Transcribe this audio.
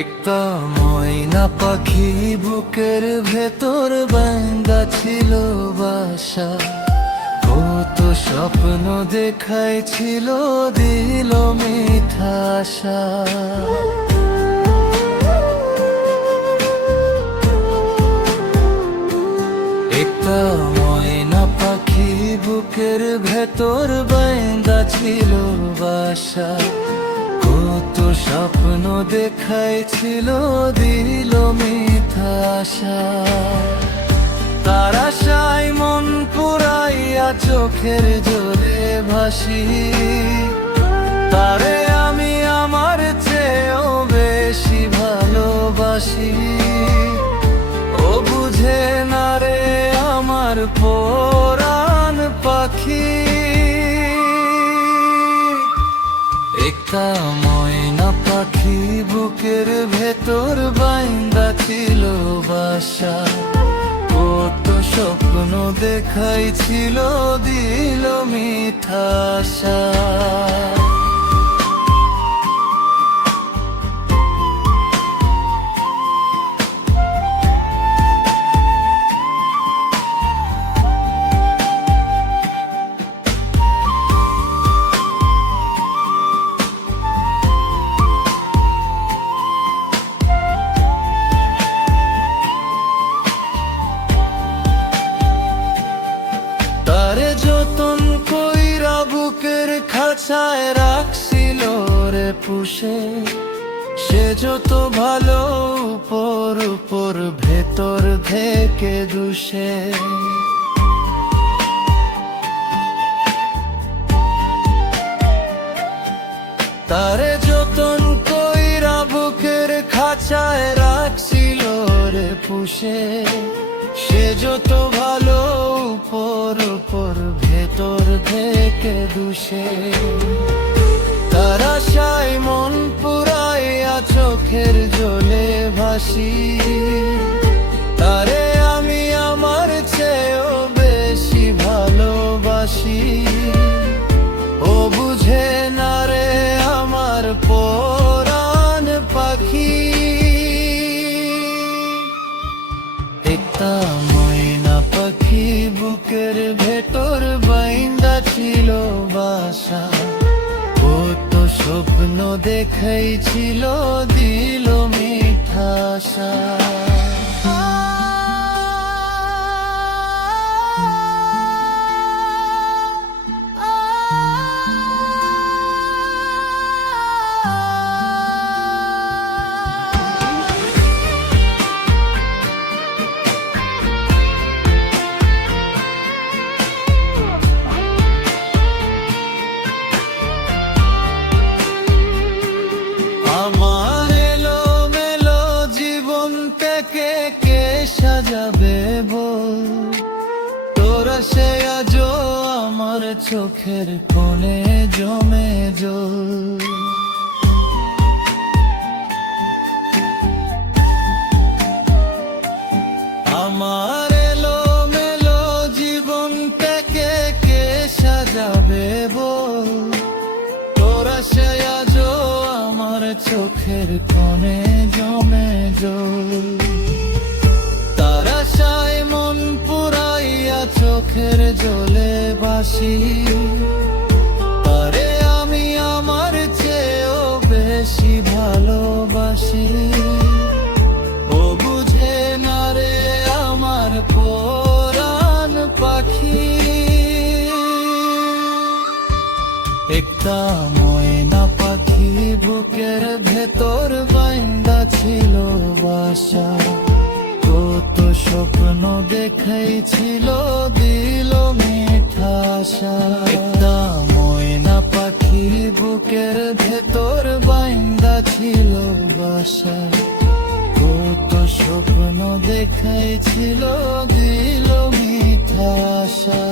একটা ময়না পাখি বুকের ভেতর বাঁধা ছিল বাসা, কত স্বপ্ন দেখাইছিল, দিল মিঠা আশা। একটা ময়না পাখি বুকের ভেতর বাঁধা ছিল বাসা, কত স্বপ্ন দেখাইছিল, দিল মিঠা আশা। তার আশায় মন পুরাইয়া চোখের জলে ভাসি, তারে আমি আমার চেয়েও বেশি ভালোবাসি। ও বুঝে না রে আমার পরাণ পাখি। একটা ময়না পাখি বুকের ভেতর বাঁধা ছিল বাসা, কত স্বপ্ন দেখাইছিল, দিল মিঠা আশা। তারে যতন কইরা বুকের খাঁচায় রাখছিল রে পুষে, সে যত ভালো উপর উপর ভেতর থেকে দুষে। তারে যতন কইরা বুকের খাঁচায় রাখছিল রে পুষে, সে যত ভালো উপর উপর ভেতর থেকে দুষে। তার আশায় মন পুরাইয়া চোখের জলে ভাসি, তারে আমি আমার চেয়েও বেশি ভালোবাসি। ও বুঝে না রে আমার পরাণ পাখি। একটা ময়না পাখি বুকের ভেতর বাঁধা ছিল বাসা, কত স্বপ্ন দেখাইছিল, দিল মিঠা আশা। আমার এলোমেলো জীবন থেকে কে সাজাবে বল, তোরা সে আজও আমার চোখের কোণে জমে জল। আমার এলোমেলো জীবন থেকে কে সাজাবে বল, তোরা সে আজও আমার চোখের কোণে জমে জল। তার আশায় মন পুরাইয়া চোখের জলে ভাসি, তারে আমি আমার চেয়েও বেশি ভালোবাসি। ও বুঝে না রে আমার পরাণ পাখি। একটা ময়না পাখি বুকের ভেতর বাঁধা ছিল বাসা, কত স্বপ্ন দেখাইছিল, দিল মিঠা আশা। একটা ময়না পাখি বুকের ভেতর বাঁধা ছিল বাসা, কত স্বপ্ন দেখাইছিল, দিল মিঠা আশা।